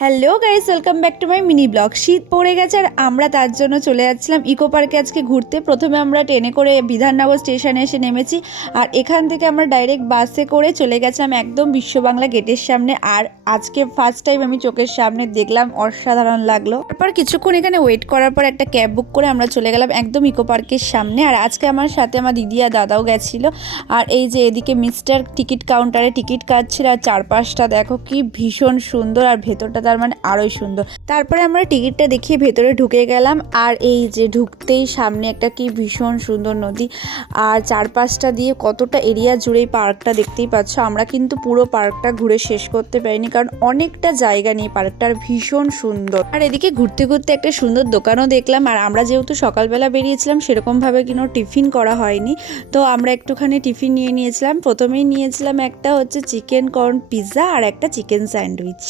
Hello guys, welcome back to my mini blog. শীত পড়ে গেছে আর আমরা তার জন্য চলে যাচ্ছিলাম ইকো পার্কে আজকে ঘুরতে। প্রথমে আমরা ট্রেনে করে বিধাননগর স্টেশনে এসে নেমেছি, আর এখান থেকে আমরা ডাইরেক্ট বাসে করে চলে গেছিলাম একদম বিশ্ববাংলা গেটের সামনে। আর আজকে ফার্স্ট টাইম আমি চোখের সামনে দেখলাম, অসাধারণ লাগলো। তারপর কিছুক্ষণ এখানে ওয়েট করার পর একটা ক্যাব বুক করে আমরা চলে গেলাম একদম ইকো পার্কের সামনে। আর আজকে আমার সাথে আমার দিদি আর দাদাও গেছিল। আর এই যে এদিকে মিস্টার টিকিট কাউন্টারে টিকিট কাটছিল, আর চারপাশটা দেখো কি ভীষণ সুন্দর, আর ভেতরটা তার মানে আরোই সুন্দর। তারপরে আমরা টিকিটটা দেখিয়ে ভেতরে ঢুকে গেলাম, আর এই যে ঢুকতেই সামনে একটা কি ভীষণ সুন্দর নদী, আর চারপাশটা দিয়ে কতটা এরিয়া জুড়েই পার্কটা দেখতেই পাচ্ছ। আমরা কিন্তু পুরো পার্কটা ঘুরে শেষ করতে পারিনি, কারণ অনেকটা জায়গা নিয়ে পার্কটার ভীষণ সুন্দর। আর এদিকে ঘুরতে ঘুরতে একটা সুন্দর দোকানও দেখলাম। আর আমরা যেহেতু সকালবেলা বেরিয়েছিলাম, সেরকমভাবে কোনো টিফিন করা হয়নি, তো আমরা একটুখানি টিফিন নিয়েছিলাম। প্রথমেই নিয়েছিলাম একটা হচ্ছে চিকেন কর্ন পিৎজা আর একটা চিকেন স্যান্ডউইচ।